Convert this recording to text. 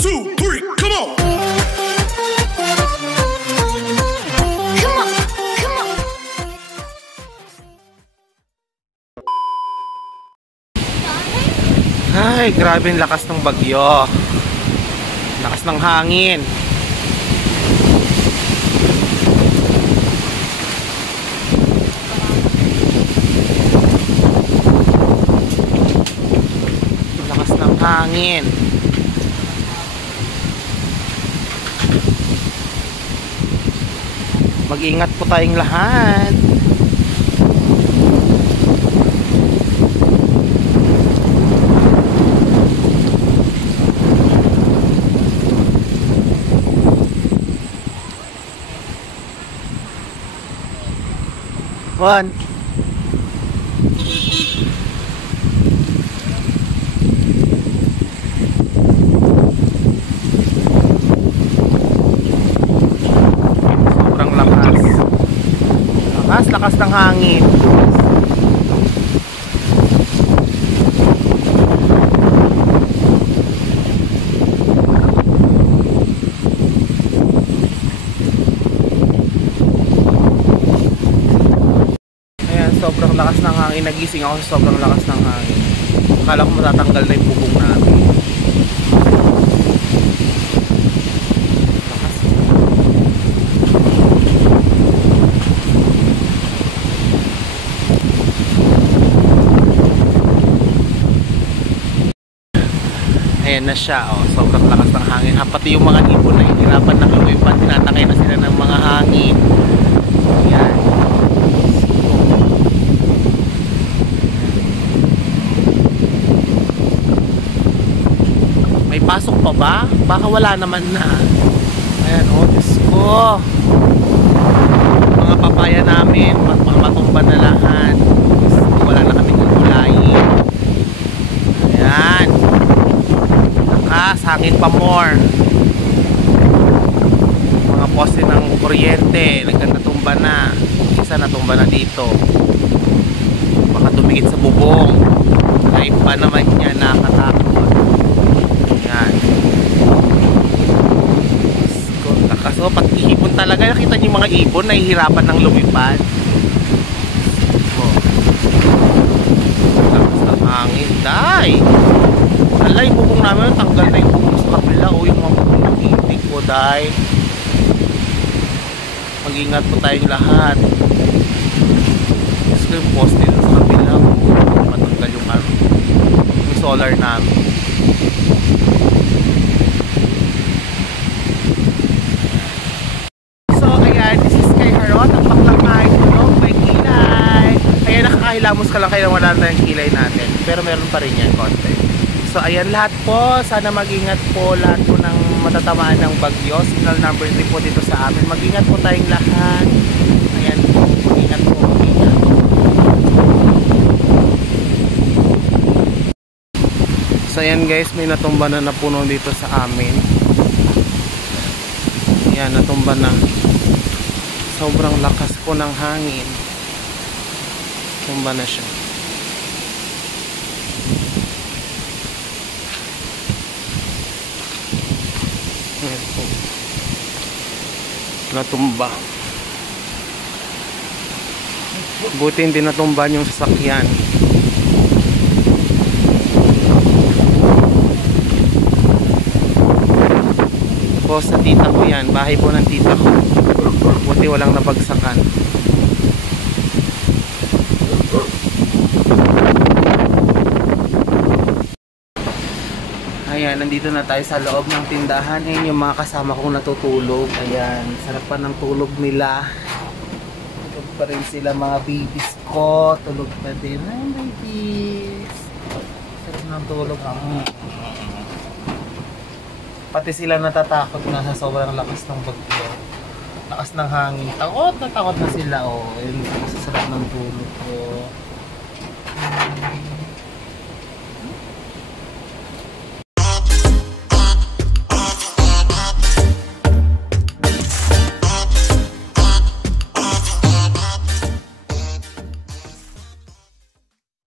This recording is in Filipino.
2, 3, come on! Ay, grabe yung lakas ng bagyo. Lakas ng hangin. Lakas ng hangin. Mag-ingat po tayong lahat. One. Sobrang lakas. Lakas ng hangin. Sobrang lakas ng hangin. Nagising ako sa sobrang lakas ng hangin. Akala ko matatanggal na yung bubong namin. Lakas. Ayan na siya. Oh. Sobrang lakas ng hangin. Pati yung mga ibon na hinirapan na lumipad. Tinatakay na sila ng mga hangin. Ayan. May pasok pa ba? Baka wala naman na. Ayan, oh, Diyos ko. Mga papaya namin, matumba na lahat. Wala na kaming gulayin. Ayan. Lakas, hangin pa more. Mga poste ng kuryente, nagkanatumba na. Isa natumba na dito. Baka tumigit sa bubong. Ay pa naman niya, nakatakot. Yan. Lakas. O, pati ibon talaga. Nakita niyo yung mga ibon nahihirapan ng lumipad. O. Lakas ng hangin. Day! Alay, bubong namin. Tanggal na yung bubong sa kapila. O, yung mga bubong ng itik. O, day. Mag-ingat po tayong lahat. Gusto yung poste sa kapila. O, matanggal yung solar namin. Hilamos ka lang kayo, wala na yung kilay natin, pero meron pa rin yan konti. So ayan lahat po, sana mag-ingat po lahat po ng matatamaan ng bagyo. Signal number 3 po dito sa amin. Mag-ingat po tayong lahat. Ayan po, mag-ingat po, mag-ingat. So ayan guys, may natumba na puno dito sa amin. Ayan, natumba na. Sobrang lakas po ng hangin. Tumba na siya. Ayan po. Natumba. Buti hindi natumba yung sasakyan. Po sa tita ko yan. Bahay po ng tita ko. Buti walang nabagsakan. Ayan, nandito na tayo sa loob ng tindahan. Ayan yung mga kasama kong natutulog. Ayan, sarap pa ng tulog nila. Tulog pa rin sila mga babies ko. Tulog pa din. Ay, babies. Sarap ng tulog. Pati sila natatakot na sa sobrang lakas ng bagyo. Lakas ng hangin. Takot na sila. Oh, ayun, sarap ng tulog ko.